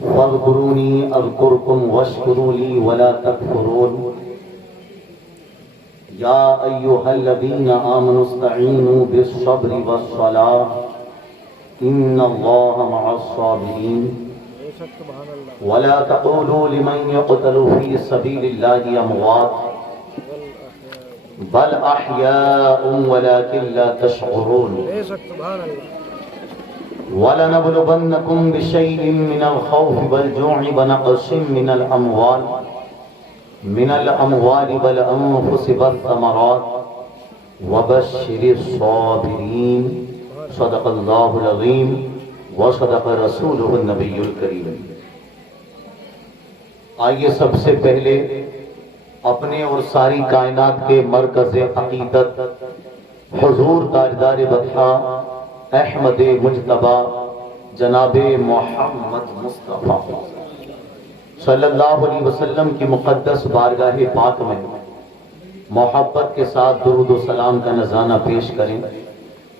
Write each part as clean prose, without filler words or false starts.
فاذكروني اذكركم واشكروا لي ولا تكفرون يا ايها الذين امنوا استعينوا بالصبر والصلاة ان الله مع الصابرين ولا تقولوا لمن يقتل في سبيل الله اموات بل احياء ولكن لا تشعرون وَلَنَبْلُوَنَّكُمْ بِشَيْءٍ مِّنَ الْخَوْفِ وَالْجُوعِ وَنَقْصٍ مِّنَ الْأَمْوَالِ وَالْأَنفُسِ وَالثَّمَرَاتِ وَبَشِّرِ الصَّابِرِينَ صدق اللہ العظیم وصدق رسولہ النبی الکریم۔ آئیے سب سے پہلے اپنے اور ساری کائنات کے مرکز عقیدت حضور تاجدار بطحہ احمد مجتبیٰ جناب محمد مصطفیٰ صلی اللہ علیہ وسلم کی مقدس بارگاہ پاک میں محبت کے ساتھ درود و سلام کا نذرانہ پیش کریں۔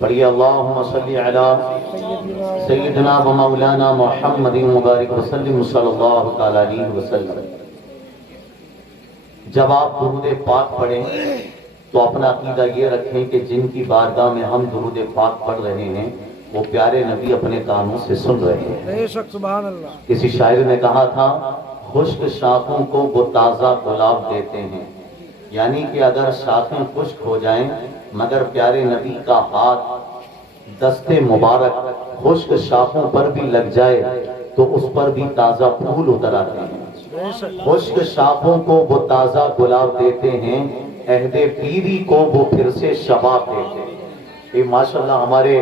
پڑھیے اللہم صلی علی سیدنا و مولانا محمد مبارک وسلم صلی اللہ علیہ وسلم۔ جب آپ درود پاک پڑھیں تو اپنا عقیدہ یہ رکھیں کہ جن کی بارگاہ میں ہم درود پاک پڑھ رہے ہیں وہ پیارے نبی اپنے کانوں سے سن رہے ہیں۔ بے شک سبحان اللہ۔ کسی شاعر نے کہا تھا خشک شاخوں کو وہ تازہ گلاب دیتے ہیں، یعنی کہ اگر شاخیں خشک ہو جائیں مگر پیارے نبی کا ہاتھ دست مبارک خشک شاخوں پر بھی لگ جائے تو اس پر بھی تازہ پھول اتر آتے ہیں۔ خشک شاخوں کو وہ تازہ گلاب دیتے ہیں، عہد پیری کو وہ پھر سے شباب دیتے ہیں۔ یہ ماشاءاللہ ہمارے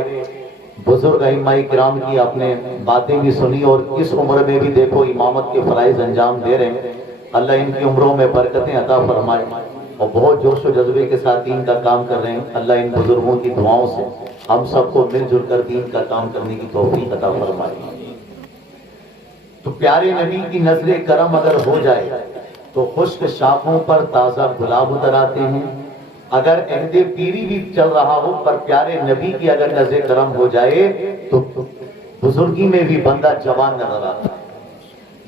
بزرگ ائمہ کرام کی آپ نے باتیں بھی سنی اور اس عمر میں بھی دیکھو امامت کے فرائض انجام دے رہے ہیں۔ اللہ ان کی عمروں میں برکتیں عطا فرمائے اور بہت جوش و جذبے کے ساتھ دین کا کام کر رہے ہیں۔ اللہ ان بزرگوں کی دعاؤں سے ہم سب کو مل جل کر دین کا کام کرنے کی توفیق عطا فرمائے۔ تو پیارے نبی کی نظر کرم اگر ہو جائے تو خشک شاخوں پر تازہ گلاب اتر آتے ہیں، اگر عہد پیری بھی چل رہا ہو پر پیارے نبی کی اگر نظر کرم ہو جائے تو بزرگی میں بھی بندہ جوان نظر آتا ہے۔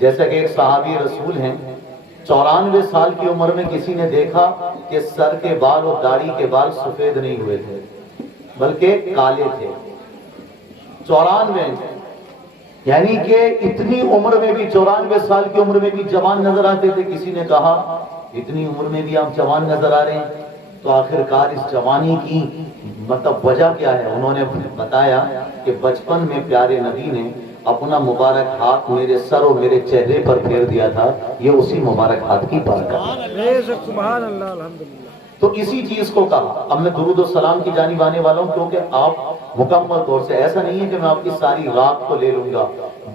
جیسا کہ ایک صحابی رسول ہیں 94 سال کی عمر میں کسی نے دیکھا کہ سر کے بال اور داڑھی کے بال سفید نہیں ہوئے تھے بلکہ کالے تھے۔ 94 یعنی کہ اتنی عمر میں بھی 94 سال کی عمر میں بھی جوان نظر آتے تھے۔ کسی نے کہا اتنی عمر میں بھی آپ جوان نظر آ رہے ہیں تو آخرکار اس جوانی کی مطلب وجہ کیا ہے؟ انہوں نے بتایا کہ بچپن میں پیارے نبی نے اپنا مبارک ہاتھ میرے سر اور میرے چہرے پر پھیر دیا تھا، یہ اسی مبارک ہاتھ کی برکت ہے۔ سبحان اللہ الحمدللہ۔ تو اسی چیز کو کہا اب میں درود و سلام کی جانب آنے والا ہوں، کیونکہ آپ مکمل طور سے ایسا نہیں ہے کہ میں آپ کی ساری رات کو لے لوں گا،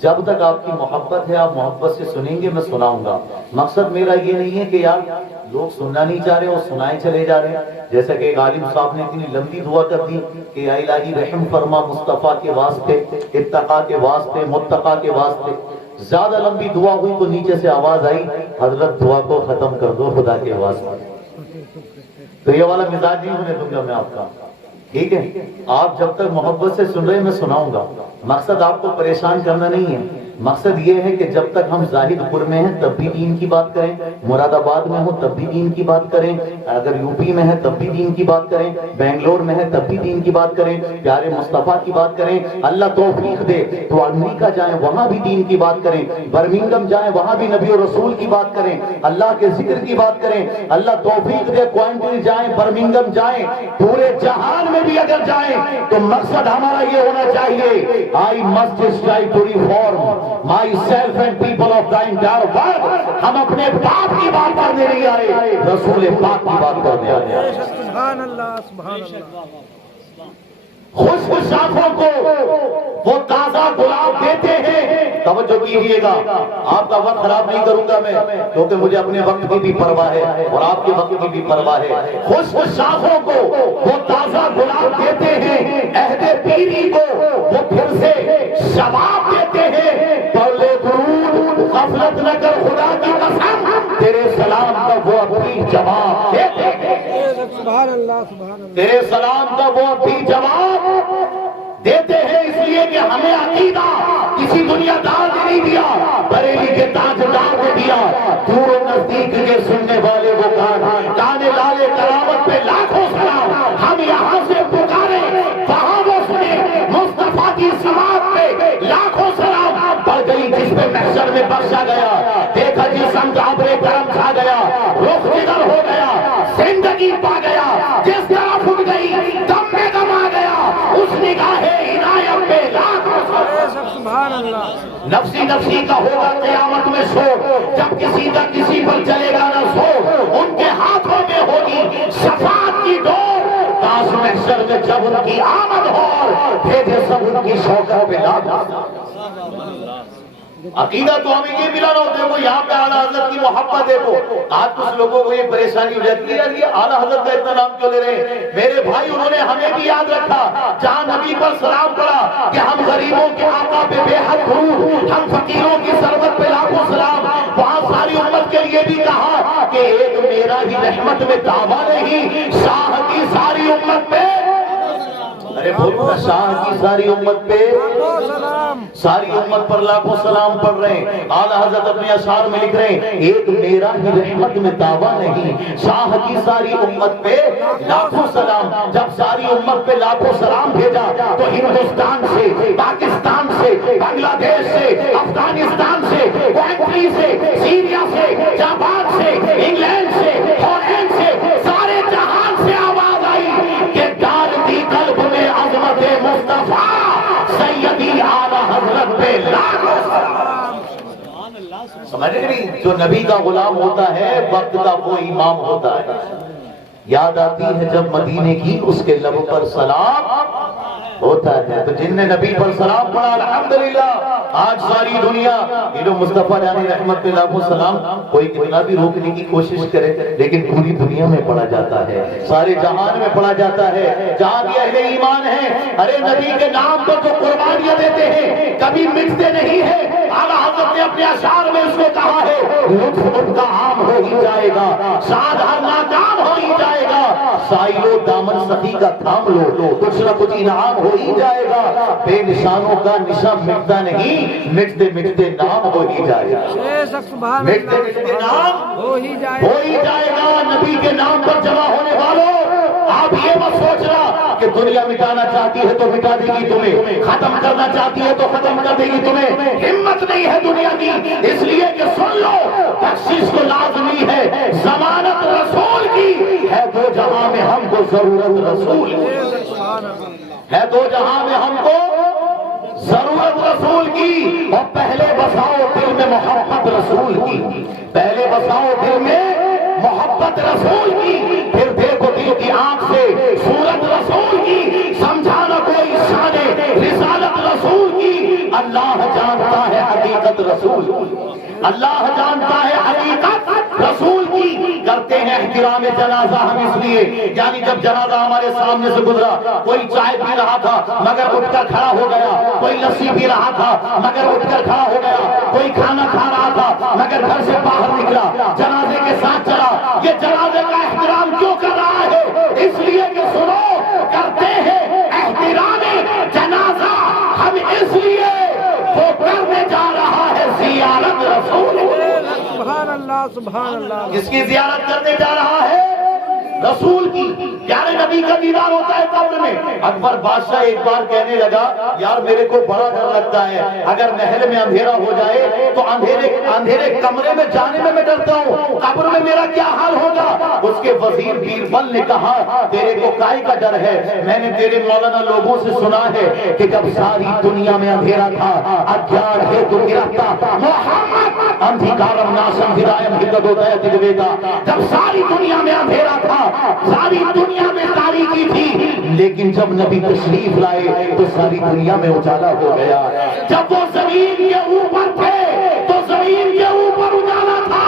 جب تک آپ کی محبت ہے آپ محبت سے سنیں گے میں سناؤں گا۔ مقصد میرا یہ نہیں ہے کہ یار لوگ سننا نہیں چاہ رہے اور سنائے چلے جا رہے ہیں۔ جیسا کہ ایک عالم صاحب نے اتنی لمبی دعا کر دی کہ یا الہی رحم فرما مصطفیٰ کے واسطے، اتقا کے واسطے، متقا کے واسطے۔ زیادہ لمبی دعا ہوئی تو نیچے سے آواز آئی حضرت دعا کو ختم کر دو خدا کے واسطے۔ تو یہ والا مزاج نہیں ہونے دوں گا میں آپ کا، ٹھیک ہے؟ آپ جب تک محبت سے سن رہے ہیں میں سناؤں گا۔ مقصد آپ کو پریشان کرنا نہیں ہے، مقصد یہ ہے کہ جب تک ہم زاہد پور میں ہیں تب بھی دین کی بات کریں، مراد آباد میں ہوں تب بھی دین کی بات کریں، اگر یو پی میں ہے تب بھی دین کی بات کریں، بنگلور میں ہے تب بھی دین کی بات کریں، پیارے مصطفیٰ کی بات کریں۔ اللہ توفیق دے تو امریکہ جائیں وہاں بھی دین کی بات کریں، برمنگم جائیں وہاں بھی نبی و رسول کی بات کریں، اللہ کے ذکر کی بات کریں۔ اللہ توفیق دے کوئنٹل جائیں، برمنگم جائیں، پورے جہان میں بھی اگر جائیں تو مقصد ہمارا یہ ہونا چاہیے I must strive to reform myself and people of the entire world۔ ہم اپنے باپ کی بات کرنے نہیں آئے، رسول پاک کی بات کرنے آئے۔ سبحان اللہ سبحان اللہ۔ خشک شاخوں کو وہ تازہ گلاب دیتے ہیں۔ توجہ کیجیے گا، آپ کا وقت خراب نہیں کروں گا میں، کیونکہ مجھے اپنے وقت کی بھی پرواہ ہے اور آپ کے وقت کی بھی پرواہ ہے۔ خشک شاخوں کو وہ تازہ گلاب دیتے ہیں، عہد پیری کو وہ پھر سے شباب دیتے ہیں۔ پڑھ لے درود غفلت نہ کر خدا کی قسم، تیرے سلام کا وہ بھی جواب دیتے ہیں۔ سبحان اللہ سبحان اللہ۔ تیرے سلام کا وہ بھی جواب دیتے ہیں، اس لیے کہ ہمیں عقیدہ کسی دور و نزدیک کے سننے والے وہ کان لالے کرامت پہ لاکھوں سلام. ہم یہاں سے پکارے وہاں وہ سنے مصطفیٰ کی سماعت پہ لاکھوں سلام. بڑھ گئی جس پہ محشر میں بخشا گیا, دیکھا جس سمت ابر کرم کھا گیا, رخ جگر ہو گیا, زندگی پا گیا, جس طرف اٹھ گئی دم میں دم آ گیا, اس نگاہ عنایت پہ لاکھوں سبحان اللہ. نفسی نفسی کا ہوگا قیامت میں سو, جب کسی کا کسی پر چلے گا نہ سو, ان کے ہاتھوں میں ہوگی شفاعت کی ڈور. کاش محشر میں جب ان کی آمد ہو اور بھیجے سب ان کی شوقوں پہ لاکھ. عقیدہ تو ہمیں یہ ملا نہ ہو. دیکھو یہاں پہ اعلیٰ حضرت کی محبت دیکھو. آج کچھ لوگوں کو یہ پریشانی ہو جاتی ہے یہ اعلیٰ حضرت کا اتنا نام کیوں لے رہے ہیں. میرے بھائی انہوں نے ہمیں بھی یاد رکھا, جہاں نبی پر سلام پڑا کہ ہم غریبوں کے آقا پہ بے حد درود, ہم فقیروں کی سربت پہ لاکھوں سلام. وہاں ساری امت کے لیے بھی کہا کہ ایک میرا ہی رحمت میں دعویٰ نہیں, شاہ کی ساری امت پہ. ارے بولو نا, شاہ کی ساری امت پہ ساری امت پر لاکھوں سلام پڑھ رہے ہیں. اعلیٰ حضرت اپنے اشعار میں لکھ رہے ہیں ایک میرا ہی رحمت میں دعویٰ نہیں, شاہ کی ساری امت پہ لاکھوں سلام. جب ساری امت پہ لاکھوں سلام بھیجا تو ہندوستان سے, پاکستان سے, بنگلہ دیش سے, افغانستان سے, کنٹری سے, سیریا سے, جاپان سے, انگلینڈ سے, ہالینڈ سے, سارے جہان سے آواز آئی کہ ڈال دی قلب میں عظمت مصطفیٰ سیدی اعلیٰ حضرت پہ لاکھوں سلام. سمجھ نہیں, جو نبی کا غلام ہوتا ہے وقت کا وہ امام ہوتا ہے. یاد آتی ہے جب مدینے کی اس کے لب پر سلام ہوتا ہے. تو جن نے نبی پر سلام پڑھا الحمدللہ آج ساری دنیا یہ جو مصطفیٰ جانی رحمت پہ لاکھوں سلام, کوئی کتنا بھی روکنے کی کوشش کرے لیکن پوری دنیا میں پڑھا جاتا ہے, سارے جہان میں پڑھا جاتا ہے. جہاں بھی اہل ایمان ہیں ارے نبی کے نام پر جو قربانیاں دیتے ہیں کبھی مٹتے نہیں ہیں. اعلیٰ حضرت نے اپنے اشعار میں اس کو کہا ہے لطف ان کا عام ہو ہی جائے گا, شاد ہر ناکام ہو ہی جائے گا, سائلو دامن سخی کا تھام لو کچھ نہ کچھ انعام ہو ہی جائے گا. بے نشانوں کا نشان مٹتا نہیں, مٹتے مٹتے نام ہو ہی جائے گا, مٹتے مٹتے نام ہو ہی جائے گا. نبی کے نام پر جمع ہونے والوں آپ یہ مت سوچنا کہ دنیا مٹانا چاہتی ہے تو مٹا دے گی تمہیں, ختم کرنا چاہتی ہے تو ختم کر دے گی تمہیں. ہمت نہیں ہے دنیا کی, اس لیے کہ سن لو بخشش تو لازمی ہے, ضمانت رسول کی ہے. دو جہاں میں ہم کو ضرورت رسول ہے, دو جہاں میں ہم کو ضرورت رسول کی. اور پہلے بساؤ دل میں محبت رسول کی, پہلے بساؤ دل میں محبت رسول کی, پھر دیکھو دل کی آنکھ سے صورت رسول کی, سمجھانا کوئی شان رسالت رسول کی. اللہ جانتا ہے حقیقت رسول کی, اللہ جانتا ہے حقیقت رسول کی. کرتے ہیں احترام جنازہ ہم اس لیے, یعنی جب جنازہ ہمارے سامنے سے گزرا, کوئی چائے پی رہا تھا مگر اٹھ کر کھڑا ہو گیا, کوئی لسی پی رہا تھا مگر اٹھ کر کھڑا ہو گیا, کوئی کھانا کھا رہا تھا مگر گھر سے باہر نکلا, جنازے کے ساتھ چلا. یہ جنازے کا احترام کیوں کر رہا ہے؟ اس لیے کہ سنو کرتے ہیں احترام جنازہ ہم اس لیے وہ کرنے جا رہا ہے زیارت رسول. سبحان اللہ سبحان اللہ. کس کی زیارت کرنے جا رہا ہے؟ رسول کی. پیارے نبی کا دیدار ہوتا ہے قبر میں. اکبر بادشاہ ایک بار کہنے لگا یار میرے کو بڑا ڈر لگتا ہے, اگر محل میں اندھیرا ہو جائے تو اندھیرے کمرے میں جانے میں میں ڈرتا ہوں, قبر میں میرا کیا حال ہوگا. اس کے وزیر بیربل نے کہا تیرے کو کائے کا ڈر ہے, میں نے تیرے مولانا لوگوں سے سنا ہے کہ جب ساری دنیا میں اندھیرا تھا اجیار ہے تو گرفتا محمد اندھیکارم ناسم ہدایم ہدایت دیتا. جب ساری دنیا میں اندھیرا تھا, ساری دنیا میں تاریکی تھی, لیکن جب نبی تشریف لائے تو ساری دنیا میں اجالا ہو گیا. جب وہ زمین کے اوپر تھے تو زمین کے اوپر اجالا تھا,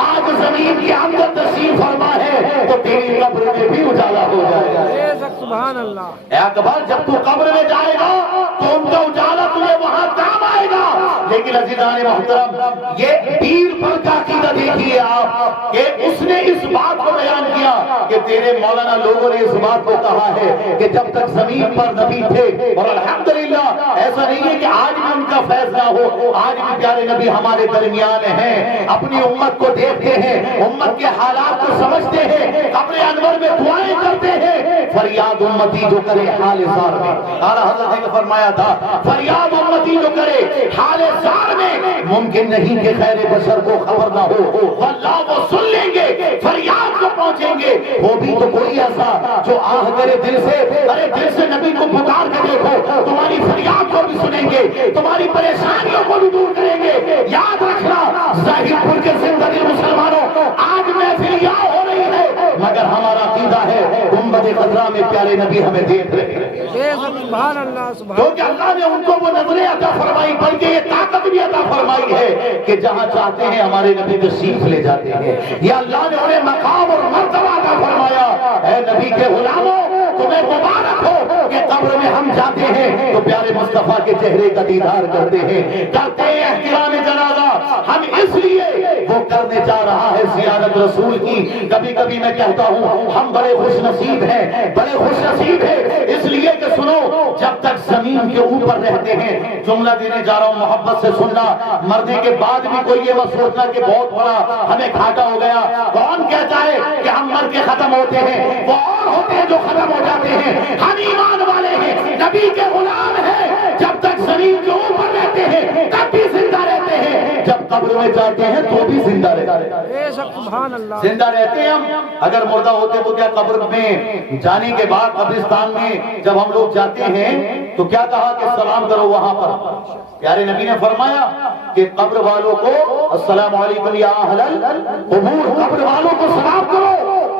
آج زمین کے اندر تشریف فرما ہے تو تیری قبر میں بھی اجالا ہو جائے گا. سبحان اللہ. اے اکبر جب تو قبر میں جائے گا تو ان کا اجالا تمہیں وہاں کام آئے گا. لیکن عزیزان محترم یہ بیربل کا عقیدہ دیکھیے آپ کہ اس نے اس بات کو بیان کیا کہ تیرے مولانا لوگوں نے اس بات کو کہا ہے کہ جب تک زمین پر نبی تھے, اور الحمدللہ ایسا نہیں ہے کہ آج بھی ان کا فیض نہ ہو، آج بھی پیارے نبی ہمارے درمیان ہیں، اپنی امت کو دیکھتے ہیں، امت کے حالات کو سمجھتے ہیں، قبر انور میں دعائیں کرتے ہیں، فریاد امتی جو کرے حال زار میں، اعلیٰ حضرت نے فرمایا تھا فریاد امتی جو کرے حال زار میں، ممکن نہیں کہ خیر بشر کو خبر نہ ہو، واللہ وہ سن لیں گے، فریاد کو پہنچیں گے، وہ بھی تو کوئی ایسا جو آہ کرے دل سے، ارے دل سے نبی کو پکار کے دیکھو، تمہاری فریاد کو بھی سنیں گے، تمہاری پریشانیوں کو بھی دور کریں گے۔ یاد رکھنا ظاہر پور کے زندگی مسلمانوں، آج محفل یہاں ہو رہی ہے مگر ہمارا عقیدہ ہے گنبد خضرا میں پیارے نبی ہمیں دیکھ رہے ہیں، سبحان اللہ سبحان کیونکہ اللہ نے ان کو وہ نظریں عطا فرمائی، بلکہ یہ طاقت بھی عطا فرمائی ہے کہ جہاں چاہتے ہیں ہمارے نبی تشریف لے جاتے ہیں، یا اللہ نے انہیں مقام اور مرتبہ عطا فرمایا۔ اے نبی کے غلاموں، تمہیں مبارک ہو کہ قبر میں ہم جاتے ہیں تو پیارے مصطفیٰ کے چہرے کا دیدار کرتے ہیں، کرتے ہیں احترام جنازہ، ہم اس لیے وہ کرنے جا رہا ہے زیارت رسول کی۔ کبھی کبھی میں کہتا ہوں ہم بڑے خوش نصیب ہیں، بڑے خوش نصیب ہیں، اس لیے کہ سنو، جب تک زمین کے اوپر رہتے ہیں، جملہ دینے جا رہا ہوں محبت سے سننا، مرنے کے بعد بھی کوئی یہ مت سوچنا کہ بہت بڑا ہمیں گھاٹا ہو گیا۔ کون کہتا ہے کہ ہم مر کے ختم ہوتے ہیں؟ وہ اور ہوتے ہیں جو ختم ہو جاتے ہیں، ہم ایمان والے ہیں، نبی کے غلام ہیں، جب تک زمین کے اوپر رہتے ہیں تب بھی زندہ رہتے ہیں، جب قبر میں جاتے ہیں تو بھی زندہ رہتے ہیں، سبحان اللہ، زندہ رہتے ہیں ہم۔ اگر مردہ ہوتے تو کیا قبر میں جانے کے بعد قبرستان میں جب ہم لوگ جاتے ہیں تو کیا کہا کہ سلام کرو وہاں پر؟ پیارے نبی نے فرمایا کہ قبر والوں کو السلام علیکم یا اہل القبور، قبر والوں کو سلام کرو،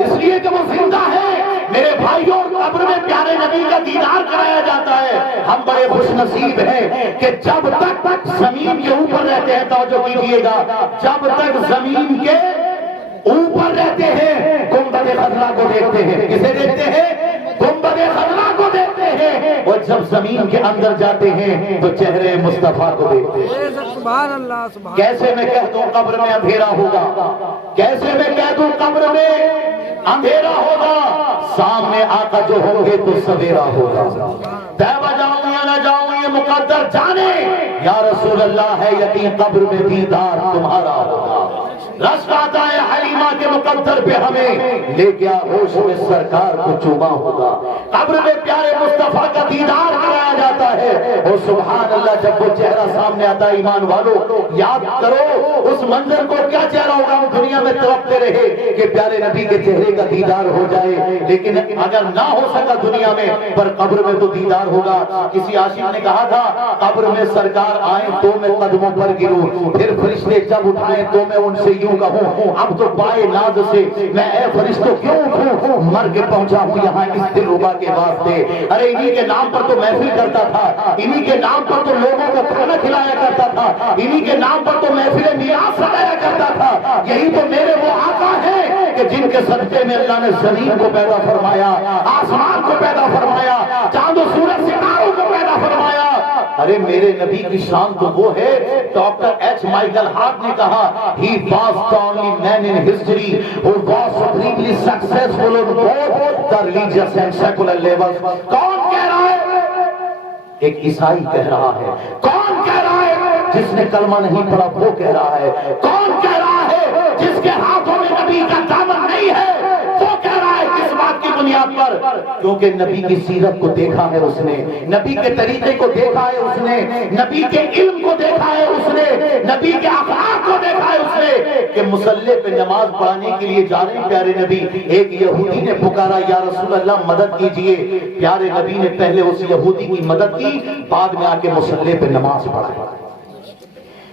اس لیے کہ وہ زندہ ہے۔ میرے بھائیوں، قبر میں پیارے نبی کا دیدار کرایا جاتا ہے۔ ہم بڑے خوش نصیب ہیں کہ جب تک زمین کے اوپر رہتے ہیں، توجہ کیجیے گا، جب تک زمین کے اوپر رہتے ہیں گنبد خضرا کو دیکھتے ہیں۔ کسے دیکھتے ہیں؟ گنبد خضرا کو دیکھتے ہیں، اور جب زمین کے اندر جاتے ہیں تو چہرے مصطفیٰ کو دیکھتے ہیں۔ سبحان اللہ سبحان کیسے میں کہہ دوں قبر میں اندھیرا ہوگا؟ کیسے میں کہہ دوں قبر میں اندھیرا ہوگا؟ سامنے آقا جو ہوں گے تو سویرا ہوگا۔ طیبہ جاؤں یا نہ جاؤں یہ مقدر جانے، یا رسول اللہ ہے یقین قبر میں دیدار تمہارا ہوگا۔ رشک آتا ہے حلیمہ کے مقدر پہ ہمیں، لے گیا ہوش میں سرکار کو چوما ہوگا۔ قبر میں پیارے مصطفیٰ کا دیدار کرایا جاتا ہے، اور سبحان اللہ جب وہ چہرہ سامنے آتا ہے، ایمان والو یاد کرو اس منظر کو، کیا چہرہ ہوگا؟ ہم دنیا میں تڑپتے رہے کہ پیارے نبی کے چہرے کا دیدار ہو جائے، لیکن اگر نہ ہو سکا دنیا میں پر قبر میں تو دیدار ہوگا۔ کسی عاشق نے کہا تھا قبر میں سرکار آئیں تو میں قدموں پر گروں، پھر فرشتے جب اٹھائیں تو میں ان سے یوں کہوں اب تو پائے ناز سے میں اے فرشتوں کیوں اٹھوں، مر کے پہنچا ہوں یہاں اس دلربا کے واسطے۔ ارے انہی کے نام پر تو محفل کرتا تھا، انہی کے نام پر تو لوگوں کو کھانا کھلایا کرتا تھا، انہی کے نام پر تو محفل میراث سجایا کرتا تھا۔ یہی تو میرے وہ آقا ہیں کہ جن کے صدقے میں اللہ نے زمین کو پیدا فرمایا، آسمان کو پیدا فرمایا، چاند و سورج ستاروں کو پیدا فرمایا۔ ارے میرے نبی کی شان تو وہ ہے، ڈاکٹر ایچ مائیکل ہارٹ نے کہا he was the only man in history who was supremely successful on both the religious and secular levels۔ کون کہہ رہا ہے؟ ایک عیسائی کہہ رہا ہے۔ کون کہہ رہا ہے؟ جس نے کلمہ نہیں پڑھا وہ کہہ رہا ہے۔ کون کہہ رہا ہے؟ جس کے ہاتھوں میں نبی کا دامن نہیں ہے وہ کہہ رہا ہے۔ کس بات کی بنیاد پر؟ کیونکہ نبی کی سیرت کو دیکھا ہے اس نے، نبی کے طریقے کو دیکھا ہے اس نے، نبی کے علم کو دیکھا ہے اس نے، نبی کے اخلاق کو دیکھا ہے اس نے کہ مصلی پہ نماز پڑھانے کے لیے جا رہے ہیں پیارے نبی، ایک یہودی نے پکارا یا رسول اللہ مدد کیجئے، پیارے نبی نے پہلے اس یہودی کی مدد کی، بعد میں آ کے مصلی پہ نماز پڑھائی۔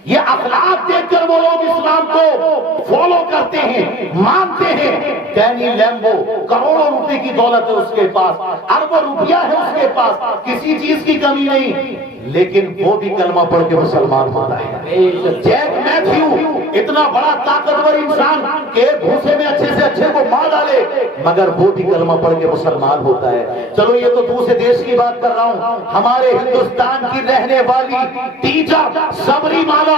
یہ اخلاق دیکھ کر وہ لوگ اسلام کو فالو کرتے ہیں، مانتے ہیں۔ ڈینی لیمبو کروڑوں روپے کی دولت ہے اس کے پاس، اربوں روپیہ ہے اس کے پاس، کسی چیز کی کمی نہیں، لیکن وہ بھی کلمہ پڑھ کے مسلمان ہوتا ہے۔ جیک میتھیو اتنا بڑا طاقتور انسان کہ بھوسے میں اچھے سے اچھے کو مار ڈالے، مگر وہ بھی کلمہ پڑھ کے مسلمان ہوتا ہے۔ چلو یہ تو دوسرے دیش کی بات کر رہا ہوں، ہمارے ہندوستان کی رہنے والی ٹیچر سبری مالا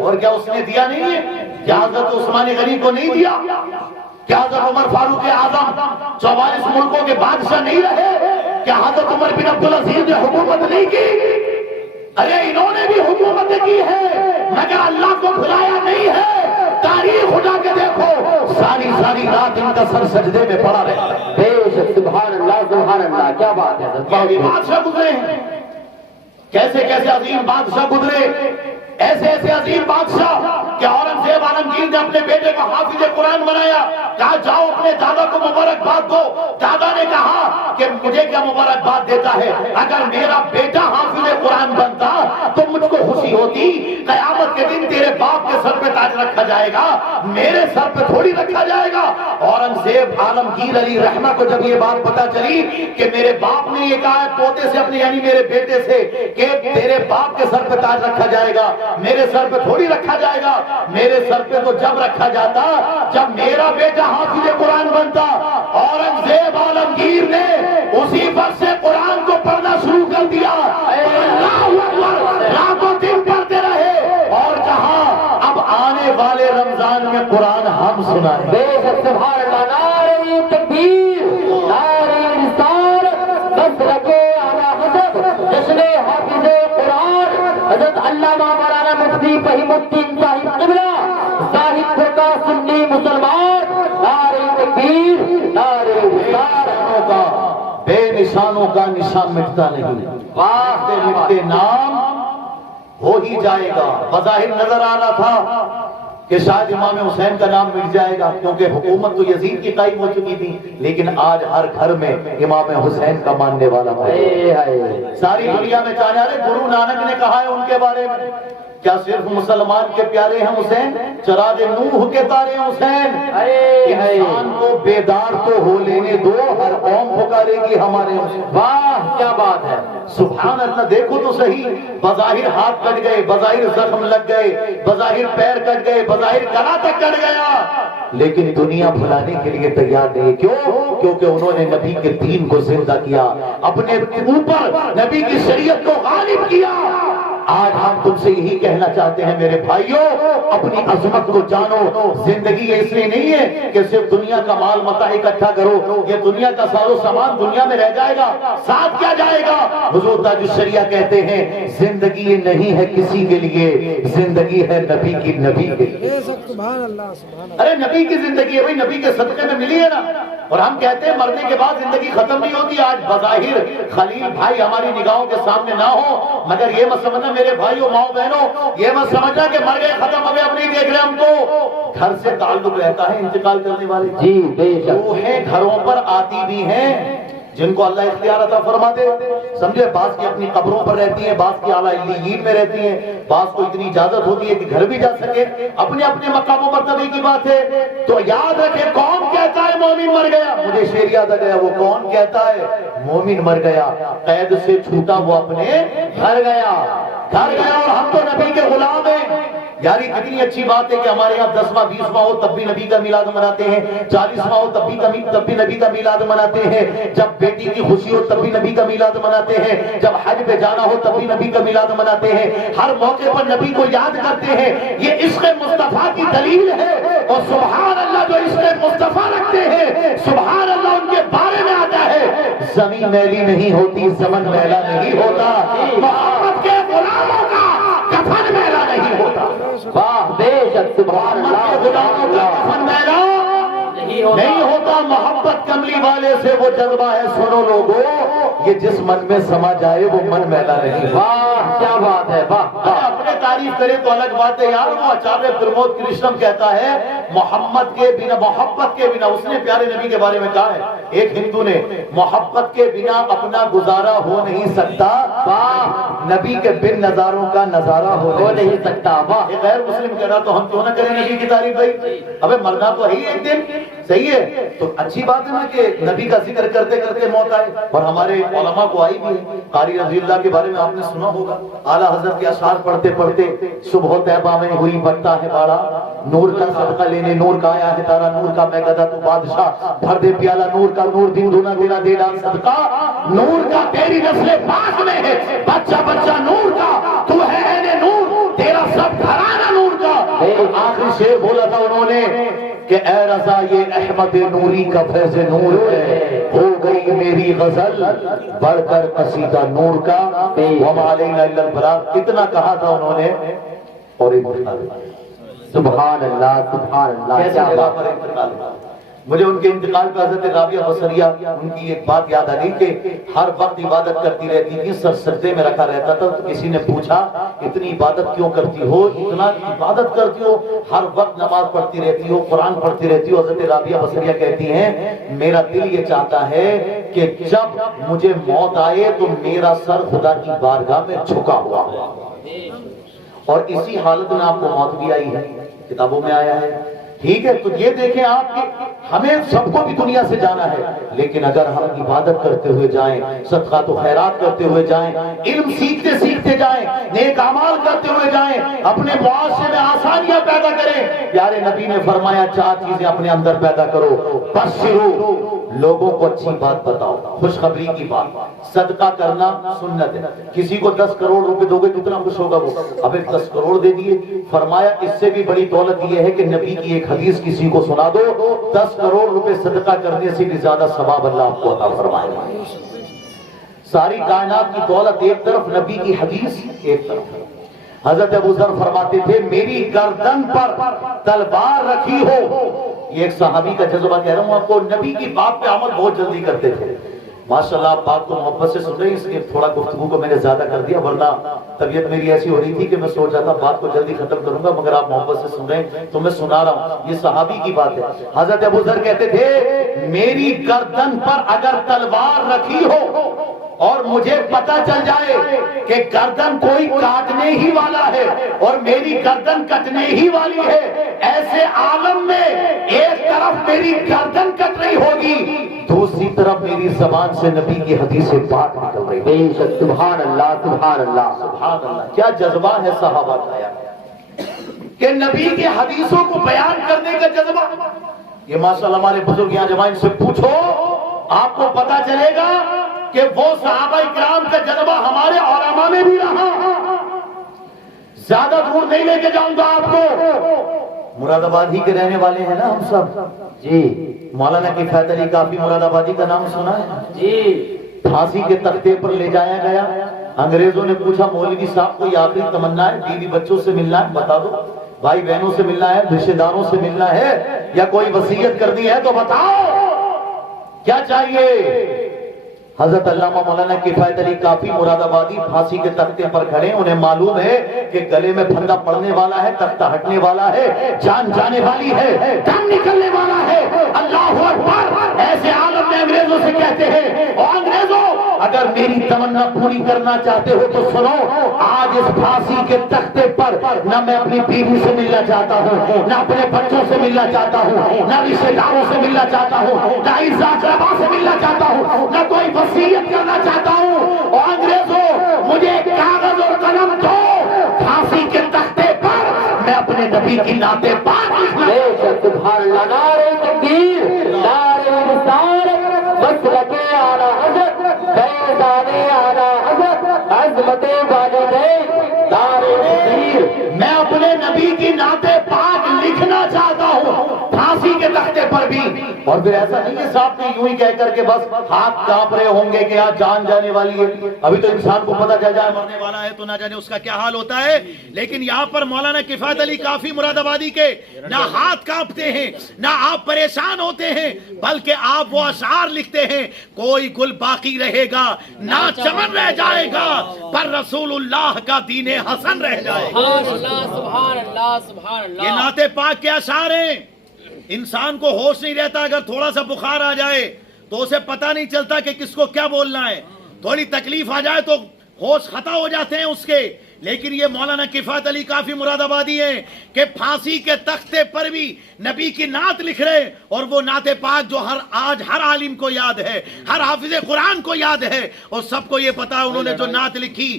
اور کیا اس نے دیا نہیں ہے؟ کیا حضرت عثمان غنی کو نہیں دیا؟ کیا حضرت عمر فاروق اعظم 44 ملکوں کے بادشاہ نہیں رہے؟ کیا حضرت عمر بن عبدالعزیز نے حکومت نہیں کی؟ ارے انہوں نے بھی حکومت کی ہے مگر اللہ کو بھلایا نہیں ہے۔ تاریخ اٹھا کے دیکھو، ساری رات ان کا سر سجدے میں پڑا رہا ہے۔ بے شک، سبحان اللہ، کیا بات ہے حضرت۔ کیسے بادشاہ گزرے ہیں، کیسے عظیم بادشاہ گزرے، ایسے عظیم بادشاہ کہ اورنگزیب عالمگیر نے اپنے بیٹے کو حافظ قرآن بنایا، کہا جاؤ اپنے دادا کو مبارکباد دو۔ دادا نے کہا کہ مجھے کیا مبارکباد دیتا ہے، اگر میرا بیٹا حافظ قرآن بنتا تو مجھ کو خوشی ہوتی۔ قیامت کے دن تیرے باپ کے سر پہ تاج رکھا جائے گا، میرے سر پہ تھوڑی رکھا جائے گا۔ اورنگزیب عالمگیر علی رحمہ کو جب یہ بات پتا چلی کہ میرے باپ نے یہ کہا ہے پوتے سے اپنے یعنی میرے بیٹے سے کہ تیرے باپ کے سر پہ تاج رکھا جائے گا، میرے سر پہ تھوڑی رکھا جائے گا۔ میرے سر پہ تو جب رکھا جاتا جب میرا بیٹا حافظ قرآن بنتا۔ اورنگزیب عالمگیر نے اسی وقت سے قرآن کو پڑھنا شروع کر دیا، اللہ اکبر، راتوں دن پڑھتے رہے، اور کہا اب آنے والے رمضان میں قرآن ہم سنائیں۔ بے شک، سبحان اللہ، نعرہ تکبیر، نعرہ رسالت، مسلک اعلی حضرت جشن حافظ قرآن حضرت علامہ مولانا مفتی فہیم الدین صاحب قبلہ صاحب فرقہ سنی مسلمان، نعرہ تکبیر، نعرہ رسالت کا بے نشانوں کا نشان مٹتا نہیں، واہ مٹتے نام ہو ہی جائے گا۔ بظاہر نظر آ رہا تھا کہ شاید امام حسین کا نام مٹ جائے گا کیونکہ حکومت تو یزید کی قائم ہو چکی تھی، لیکن آج ہر گھر میں امام حسین کا ماننے والا ہے۔ ساری دنیا میں چاہے رہے گرو نانک نے کہا ہے ان کے بارے میں، کیا صرف مسلمان کے پیارے ہیں حسین؟ چراغ نوح کے تارے ہیں حسین۔ انسان کو بیدار تو ہو لینے دو، ہر قوم پکارے گی ہمارے حسین۔ واہ کیا بات ہے، سبحان اللہ، دیکھو تو صحیح، بظاہر ہاتھ کٹ گئے، بظاہر زخم لگ گئے، بظاہر پیر کٹ گئے، بظاہر گلا تک کٹ گیا، لیکن دنیا بھلانے کے لیے تیار نہیں۔ کیوں؟ کیونکہ انہوں نے نبی کے دین کو زندہ کیا، اپنے اوپر نبی کی شریعت کو غالب کیا۔ آج ہم تم سے یہی کہنا چاہتے ہیں میرے بھائیوں، اپنی عظمت کو جانو۔ زندگی اس لیے نہیں ہے کہ صرف دنیا کا مال متاع اکٹھا کرو، یہ دنیا کا ساز و سامان دنیا میں رہ جائے گا، ساتھ کیا جائے گا؟ حضور تاج الشریعہ کہتے ہیں زندگی یہ نہیں ہے کسی کے لیے، زندگی ہے نبی کی، نبی کے لیے۔ سبحان اللہ، سبحان اللہ۔ ارے نبی کی زندگی ہے بھائی، نبی کے صدقے میں ملی ہے نا، اور ہم کہتے ہیں مرنے کے بعد زندگی ختم نہیں ہوتی۔ آج بظاہر خلیل بھائی ہماری نگاہوں کے سامنے نہ ہو، مگر یہ مت سمجھنا میرے بھائیوں ماؤں بہنوں، یہ مت سمجھنا کہ مر گئے ختم ہو گئے اب نہیں دیکھ رہے ہم کو۔ گھر سے تعلق رہتا ہے انتقال کرنے والے، جی بے شک، روحیں گھروں پر آتی بھی ہیں جن کو اللہ اختیار عطا فرما دے، سمجھے، بعض کی اپنی قبروں پر رہتی ہیں، بعض کی اعلیٰ علیین میں رہتی ہیں، بعض کو اتنی اجازت ہوتی ہے کہ گھر بھی جا سکے، اپنے اپنے مقام و مرتبے کی بات ہے۔ تو یاد رکھے کون کہتا ہے مومن مر گیا؟ مجھے شعر یاد آ گیا، وہ کون کہتا ہے مومن مر گیا؟ قید سے چھوٹا وہ اپنے گھر گیا، اور ہم تو نبی کے غلام ہیں۔ یاری کتنی اچھی بات ہے کہ ہمارے یہاں 10واں 20واں ہو تب بھی نبی کا میلاد مناتے ہیں، 40واں ہو تب بھی نبی کا میلاد مناتے ہیں، جب بیٹی کی خوشی ہو تب بھی نبی کا میلاد مناتے ہیں، جب حج پہ جانا ہو تب بھی نبی کا میلاد مناتے ہیں، ہر موقع پر نبی کو یاد کرتے ہیں۔ یہ عشق مصطفیٰ کی دلیل ہے، اور سبحان اللہ جو عشق مصطفیٰ رکھتے ہیں، سبحان اللہ ان کے بارے میں آتا ہے زمین میلی نہیں ہوتی، زمن میلا نہیں ہوتا، محمد کے غلاموں کا کفن میلا نہیں ہوتا۔ واہ بے شک، سبحان اللہ، غلاموں کا کفن میلا نہیں ہوتا۔ محبت کملی والے سے وہ جذبہ ہے، سنو لوگو، یہ جس من میں سما جائے وہ من میلا نہیں۔ واہ کیا بات ہے، واہ اپنے تعریف کرے تو الگ بات ہے یار، وہ آچاریہ پرمود کرشنم کہتا ہے محمد کے بنا، محبت کے بنا، اس نے پیارے نبی کے بارے میں کہا ہے، ایک ہندو نے، محبت کے بنا اپنا گزارا ہو نہیں سکتا، نبی کے بن نظاروں کا نظارہ ہو نہیں سکتا۔ واہ، ایک غیر مسلم کہہ رہا تو ہم کیوں نہ کریں نبی کی تعریف بھائی؟ ابے مرنا تو ہے ہی ایک دن، صحیح ہے، تو اچھی بات ہے نا کہ نبی کا ذکر کرتے کرتے موت آئے، اور ہمارے علماء کو آئی بھی ہے۔ قاری رضی اللہ کے بارے میں آپ نے سنا ہوگا، اعلیٰ حضرت کے اشعار پڑھتے پڑھتے صبح طیبہ میں ہوئی بٹتا ہے باڑا، نور کا صدقہ لینے نور کا آیا ہے تارا، نور کا میں گدا تو بادشاہ، بھر دے پیالہ نور کا، نور دن دھونا دینا دے ڈال صدقہ، نور کا تیری نسل پاک میں ہے، بچہ بچہ نور کا، تو ہے اہل نور، تیرا سب گھرانہ نور آخری شعر بولا تھا انہوں نے کہ اے رضا یہ احمد نوری کا فیض نور ہے، ہو گئی میری غزل بڑھ کر قصیدہ نور کا، وما علینا الا البلاغ، اتنا کہا تھا انہوں نے اور انتقال۔ سبحان اللہ سبحان اللہ، کیسے جگہ پر انتقال ہوا۔ مجھے ان کے انتقال پہ حضرت رابعہ بصریہ ان کی ایک بات یاد آ گئی کہ ہر وقت عبادت کرتی رہتی تھی، سر سجدے میں رکھا رہتا تھا، تو کسی نے پوچھا اتنی عبادت کیوں کرتی ہو، اتنا عبادت کرتی ہو، ہر وقت نماز پڑھتی رہتی ہو، قرآن پڑھتی رہتی ہو۔ حضرت رابعہ بصریہ کہتی ہیں میرا دل یہ چاہتا ہے کہ جب مجھے موت آئے تو میرا سر خدا کی بارگاہ میں جھکا ہوا ہو، اور اسی حالت میں آپ کو موت بھی آئی ہے، کتابوں میں آیا ہے۔ ٹھیک ہے، تو یہ دیکھیں آپ کہ ہمیں سب کو بھی دنیا سے جانا ہے، لیکن اگر ہم عبادت کرتے ہوئے جائیں، صدقات و خیرات کرتے ہوئے جائیں، علم سیکھتے سیکھتے جائیں، نیک اعمال کرتے ہوئے جائیں، اپنے معاشرے میں آسانیاں پیدا کریں۔ پیارے نبی نے فرمایا 4 چیزیں اپنے اندر پیدا کرو، بشرو، لوگوں کو اچھی بات بتاؤ، خوشخبری کی بات، صدقہ کرنا سنت ہے۔ کسی کو 10 کروڑ روپے دو گے کتنا خوش ہوگا وہ، اب 10 کروڑ دے دیے۔ فرمایا اس سے بھی بڑی دولت یہ ہے کہ نبی کی ایک حدیث کسی کو سنا دو، 10 کروڑ روپے صدقہ کرنے سے بھی زیادہ ثواب اللہ آپ کو عطا فرمائے گا۔ ساری کائنات کی دولت ایک طرف، نبی کی حدیث ایک طرف۔ حضرت ابو ذر فرماتے تھے میری گردن پر تلوار رکھی ہو، یہ ایک صحابی کا جذبہ کہہ رہا ہوں آپ کو، نبی کی بات پہ عمل بہت جلدی کرتے تھے۔ ماشاءاللہ آپ بات کو محبت سے سن رہے ہیں، اس لیے تھوڑا گفتگو کو میں نے زیادہ کر دیا، ورنہ طبیعت میری ایسی ہو رہی تھی کہ میں سوچ رہا تھا بات کو جلدی ختم کروں گا، مگر آپ محبت سے سن رہے ہیں تو میں سنا رہا ہوں، یہ صحابی کی بات ہے۔ حضرت ابو ذر کہتے تھے میری گردن پر اگر تلوار رکھی ہو اور مجھے پتا چل جائے کہ گردن کوئی کاٹنے ہی والا ہے اور میری گردن کٹنے ہی والی ہے، ایسے عالم میں ایک طرف میری گردن کٹ رہی ہوگی، دوسری طرف میری زبان سے نبی کی حدیث پاک نکل رہی بے شک، سبحان اللہ سبحان اللہ سبحان اللہ۔ کیا جذبہ ہے صحابہ کا یار کہ نبی کی حدیثوں کو بیان کرنے کا جذبہ۔ یہ ماشاءاللہ ہمارے بزرگ یہاں جب ان سے پوچھو آپ کو پتا چلے گا کہ وہ صحابہ کرام کا جذبہ ہمارے علماء میں بھی رہا۔ زیادہ دور نہیں لے کے جاؤں گا آپ کو، مراد آباد ہی کے رہنے والے ہیں نا ہم سب جی۔ مولانا کفایت علی کافی مراد آبادی کا نام سنا ہے جی؟ پھانسی کے تختے پر لے جایا گیا، انگریزوں نے پوچھا مولوی صاحب کوئی آخری تمنا ہے، بیوی بچوں سے ملنا ہے بتا دو، بھائی بہنوں سے ملنا ہے، رشتہ داروں سے ملنا ہے، یا کوئی وصیت کرنی ہے تو بتاؤ کیا چاہیے۔ حضرت علامہ مولانا کفایت علی کافی مراد آبادی پھانسی کے تختے پر کھڑے، انہیں معلوم ہے کہ گلے میں پھندا پڑنے والا ہے، تختہ ہٹنے والا ہے، جان جانے والی ہے، دم نکلنے والا ہے۔ اللہ اکبر، ایسے عالم میں انگریزوں سے کہتے ہیں اور انگریزوں اگر میری تمنا پوری کرنا چاہتے ہو تو سنو، آج اس پھانسی کے تختے پر نہ میں اپنی بیوی سے ملنا چاہتا ہوں، نہ اپنے بچوں سے ملنا چاہتا ہوں، نہ رشتہ داروں سے ملنا چاہتا ہوں، نہ عزت اقربا سے ملنا چاہتا ہوں، نہ کوئی وصیت کرنا چاہتا ہوں۔ اور انگریزوں مجھے کاغذ اور قلم دو، پھانسی کے تختے پر میں اپنے نبی کی نعت پاک لکھنا۔ بے شک، سبحان اللہ، نعرہ تکبیر، نعرہ رسالت، مسلک اعلیٰ حضرت، فیضان اعلیٰ حضرت، عظمت والدین، نعرہ تکبیر۔ میں اپنے نبی کی نعت پاک لکھنا چاہتا ہوں پھانسی کے تختے پر بھی۔ اور پھر ایسا نہیں ہے صاحب نے یوں ہی کہہ کر کے بس ہاتھ کانپ رہے ہوں گے کہ آج جان جانے والی ہے، ابھی تو انسان کو پتہ چل جائے مرنے والا ہے تو نہ جانے اس کا کیا حال ہوتا ہے۔ لیکن یہاں پر مولانا کفایت علی کافی مراد آبادی کے نہ ہاتھ کانپتے ہیں، نہ آپ پریشان ہوتے ہیں، بلکہ آپ وہ اشعار لکھتے ہیں، کوئی گل باقی رہے گا نہ چمن رہ جائے گا، پر رسول اللہ کا دین حسن رہ جائے گا۔ سبحان اللہ سبحان اللہ۔ یہ نعت پاک کے اشعار ہیں۔ انسان کو ہوش نہیں رہتا، اگر تھوڑا سا بخار آ جائے تو اسے پتہ نہیں چلتا کہ کس کو کیا بولنا ہے، تھوڑی تکلیف آ جائے تو ہوش خطا ہو جاتے ہیں اس کے۔ لیکن یہ مولانا کفایت علی کافی مراد آبادی ہیں کہ پھانسی کے تختے پر بھی نبی کی نعت لکھ رہے، اور وہ نعت پاک جو آج ہر عالم کو یاد ہے، ہر حافظ قرآن کو یاد ہے، اور سب کو یہ پتا ہے انہوں نے جو نعت لکھی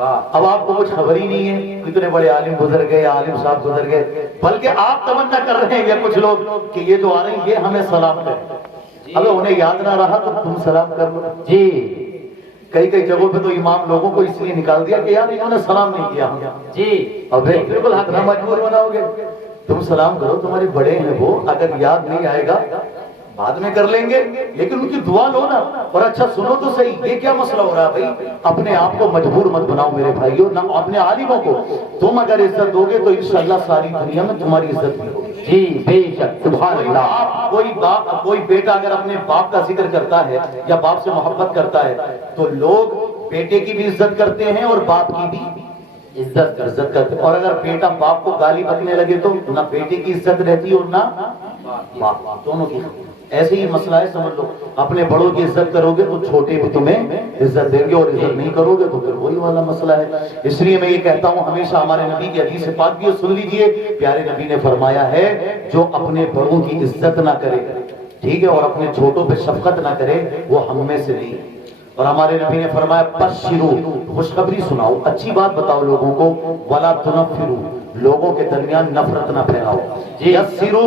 اب آپ کو کچھ خبر ہی نہیں ہے کتنے بڑے عالم گزر گئے، عالم صاحب گزر گئے، بلکہ آپ تمنا کر رہے ہیں یا کچھ لوگ کہ یہ جو آ رہے ہیں یہ ہمیں سلام کریں، اب انہیں یاد نہ رہا تو تم سلام کر لو جی۔ کئی کئی جگہوں پہ تو امام لوگوں کو اس لیے نکال دیا کہ یار انہوں نے سلام نہیں کیا جی، اب بالکل حق نہ مجبور بناؤ گے، تم سلام کرو، تمہارے بڑے ہیں وہ، اگر یاد نہیں آئے گا بعد میں کر لیں گے، لیکن ان کی دعا لو نا۔ اور اچھا سنو تو صحیح، یہ کیا مسئلہ ہو رہا ہے بھائی؟ اپنے آپ کو مجبور مت بناؤ میرے بھائیو، نہ اپنے عالموں کو، تم اگر عزت دو گے تو انشاءاللہ ساری دنیا میں تمہاری عزت بھی ہوگی جی، بے شک، سبحان اللہ۔ کوئی باپ، کوئی بیٹا اگر اپنے باپ کا ذکر کرتا ہے یا باپ سے محبت کرتا ہے تو لوگ بیٹے کی بھی عزت کرتے ہیں اور باپ کی بھی عزت کرتے ہیں، اور اگر بیٹا باپ کو گالی بکنے لگے تو نہ بیٹے کی عزت رہتی اور نہ باپ، دونوں کی۔ ایسے ہی مسئلہ ہے، سمجھ لو، اپنے بڑوں کی عزت کرو گے تو چھوٹے بھی تمہیں عزت دیں گے، اور عزت نہیں کرو گے تو پھر وہی والا مسئلہ ہے۔ اس لیے میں یہ کہتا ہوں ہمیشہ ہمارے نبی کی حدیث پاک بھی سن لیجئے، پیارے نبی نے فرمایا ہے جو اپنے بڑوں کی عزت نہ کرے، ٹھیک ہے، اور اپنے چھوٹوں پہ شفقت نہ کرے وہ ہم میں سے نہیں۔ اور ہمارے نبی نے فرمایا بشرو، خوشخبری سناؤ، اچھی بات بتاؤ لوگوں کو، ولا تنفرو، لوگوں کے درمیان نفرت نہ پھیلاؤ، یسرو،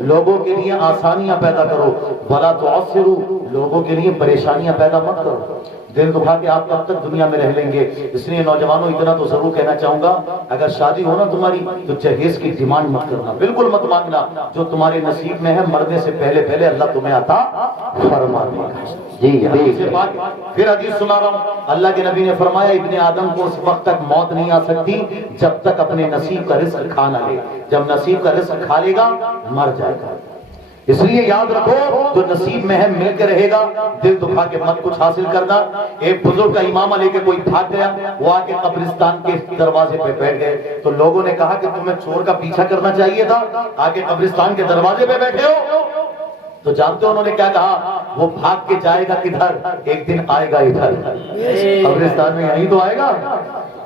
لوگوں کے لیے آسانیاں پیدا کرو، ولا تعسرو، لوگوں کے لیے پریشانیاں پیدا مت کرو۔ دل دکھا کے آپ کب تک دنیا میں رہ لیں گے؟ اس لیے نوجوانوں اتنا تو ضرور کہنا چاہوں گا، اگر شادی ہو نا تمہاری تو جہیز کی ڈیمانڈ مت کرنا، بالکل مت مانگنا، جو تمہارے نصیب میں ہے مرنے سے پہلے پہلے اللہ تمہیں عطا فرما دے گا جی۔ پھر حدیث سنا رہا ہوں، اللہ کے نبی نے فرمایا ابن آدم کو اس وقت تک موت نہیں آ سکتی جب تک اپنے نصیب کا رزق کھا نہ لے، جب نصیب کا رزق کھا لے گا مر جائے گا۔ اس لیے یاد رکھو جو نصیب میں ہے مل کے رہے گا، دل دکھا کے مت کچھ حاصل کرنا۔ ایک بزرگ کا امامہ لے کے کوئی بھاگ گیا، وہ آ کے قبرستان کے دروازے پہ بیٹھ گئے، تو لوگوں نے کہا کہ تمہیں چور کا پیچھا کرنا چاہیے تھا، آگے قبرستان کے دروازے پہ بیٹھے ہو۔ تو جانتے ہو انہوں نے کیا کہا؟ وہ بھاگ کے جائے گا کدھر؟ ایک دن آئے گا ادھر، قبرستان میں یہیں تو آئے گا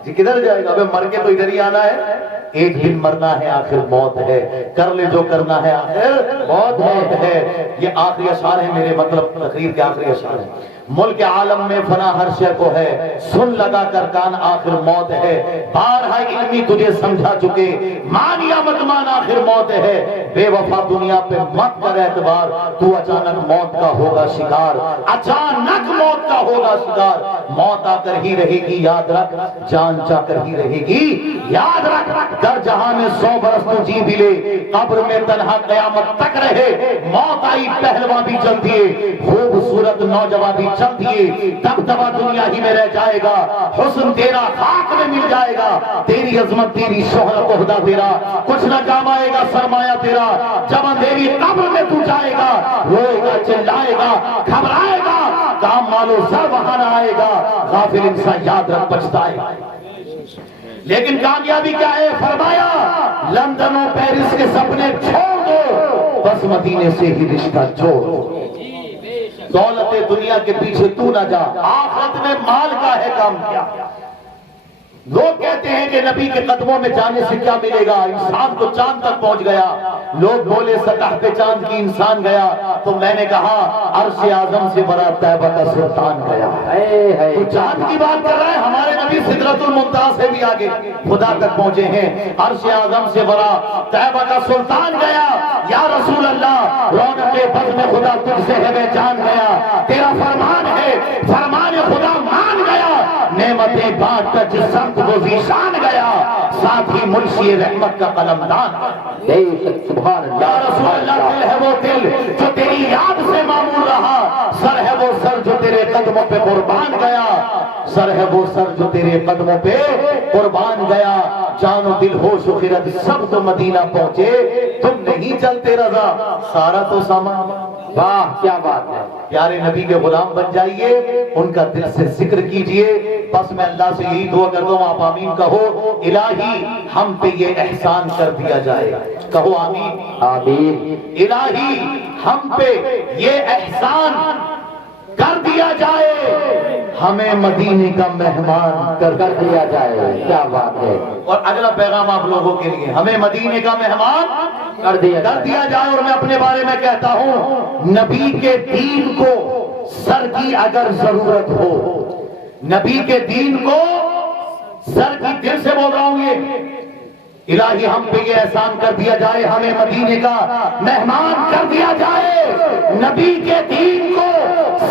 جی، کدھر جائے گا؟ ابے مر کے تو ادھر ہی آنا ہے، ایک دن مرنا ہے، آخر موت ہے، کر لے جو کرنا ہے، آخر موت ہے۔ یہ آخری اشعار ہیں میرے، مطلب تقریر کے آخری اشعار ہیں۔ ملک عالم میں فنا ہر شے کو ہے، سن لگا کر کان آخر موت ہے، بارہا علمی تجھے سمجھا چکے، مان یا مت مان آخر موت ہے، بے وفا دنیا پہ مت کر اعتبار، تو اچانک موت کا ہوگا شکار، اچانک موت کا ہوگا شکار، موت آ کر ہی رہے گی یاد رکھ، جان جا کر ہی رہے گی یاد رکھ، در جہاں میں 100 برس تو جی بھی لے، قبر میں تنہا قیامت تک رہے، موت آئی پہلواں بھی چل دیے، خوبصورت نوجوان بھی چل دیے، دبدبا دنیا ہی میں رہ جائے گا، حسن تیرا خاک میں مل جائے گا، تیری عظمت تیری شہرت عہدہ تیرا، کچھ نہ کام آئے گا سرمایہ تیرا، جب اندھیری قبر میں تو جائے گا، روئے گا چلائے گا گھبرائے گا، کام مالو زر وہاں نہ آئے گا، غافل انسان یاد رکھ پچھتائے گا۔ لیکن کامیابی کیا ہے؟ فرمایا لندن و پیرس کے سپنے چھوڑ دو، بس مدینے سے ہی رشتہ جوڑ دو، دولت دنیا کے پیچھے تو نہ جا، آخرت میں مال کا ہے کام کیا۔ لوگ کہتے ہیں کہ نبی کے قدموں میں جانے سے کیا ملے گا؟ انسان تو چاند تک پہنچ گیا، لوگ بولے سطح پہ چاند کی انسان گیا، تو میں نے کہا عرش اعظم سے بڑا طیبہ کا سلطان گیا۔ تو چاند کی بات کر رہا ہے، ہمارے نبی سدرۃ المنتہا سے بھی آگے خدا تک پہنچے ہیں، عرش اعظم سے بڑا طیبہ کا سلطان گیا۔ یا رسول اللہ رونق بزم خدا تجھ سے ہے میں جان گیا، تیرا فرمان ہے فرمان خدا مان گیا، نعمتیں بانٹ کر جس سمت کو ذیشان گیا، ساتھ ہی منشی رحمت کا قلمدان۔ سبحان اللہ۔ یا رسول اللہ دل ہے وہ دل جو تیری یاد سے معمول رہا، سر ہے وہ سر جو تیرے قدموں پہ قربان گیا، سر ہے وہ سر جو تیرے قدموں پہ قربان گیا، جان و دل ہوش و خرد سب تو مدینہ پہنچے، تم نہیں چلتے رضا سارا تو سامان۔ واہ کیا بات ہے، پیارے نبی کے غلام بن جائیے، ان کا دل سے ذکر کیجئے۔ بس میں اللہ سے یہی دعا کرتا ہوں، آپ آمین کہو، الہی ہم پہ یہ احسان کر دیا جائے، کہو آمین آمین، الہی ہم پہ یہ احسان کر دیا جائے، ہمیں مدینے کا مہمان کر دیا جائے۔ کیا بات ہے۔ اور اگلا پیغام آپ لوگوں کے لیے، ہمیں مدینے کا مہمان کر دیا جائے۔ اور میں اپنے بارے میں کہتا ہوں، نبی کے دین کو سر کی اگر ضرورت ہو، نبی کے دین کو سر کی دل سے بول رہا ہوں یہ الہی ہم پہ یہ احسان کر دیا جائے، ہمیں مدینے کا مہمان کر دیا جائے، نبی کے دین کو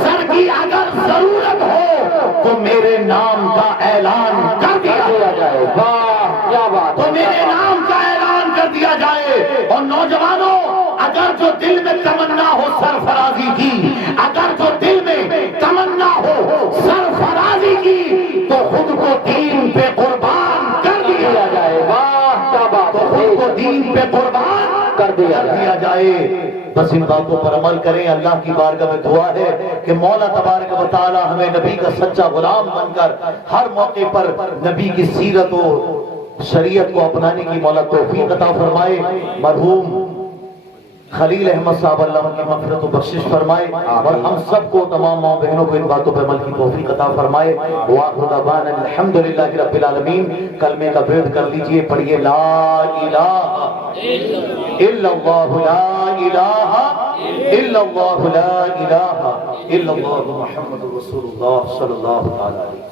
سر کی اگر ضرورت ہو تو میرے نام کا اعلان کر دیا جائے، واہ کیا بات، تو میرے نام کا اعلان کر دیا جائے۔ اور نوجوانوں، اگر جو دل میں تمنا ہو سرفرازی کی، اگر جو دل میں تمنا ہو سرفرازی کی، تو خود کو دین پہ قربان کر دیا جائے، واہ کیا بات، تو خود کو دین پہ قربان کر دیا جائے۔ بس ان باتوں پر عمل کریں۔ اللہ کی بارگاہ میں دعا ہے کہ مولا تبارک و تعالی ہمیں نبی کا سچا غلام بن کر ہر موقع پر نبی کی سیرت و شریعت کو اپنانے کی مولا توفیق عطا فرمائے۔ مرحوم خلیل احمد صاحب اللہ کی مغفرت و بخشش فرمائے، اور ہم سب کو، تمام ماں بہنوں کو ان باتوں پر عمل کی توفیق عطا فرمائے۔ وآخر دعوانا الحمدللہ رب العالمین۔ کلمے کا ورد کر لیجئے، پڑھیے لا الہ الا اللہ، لا الہ الا اللہ، لا الہ الا اللہ، محمد رسول اللہ صلی اللہ علیہ وسلم۔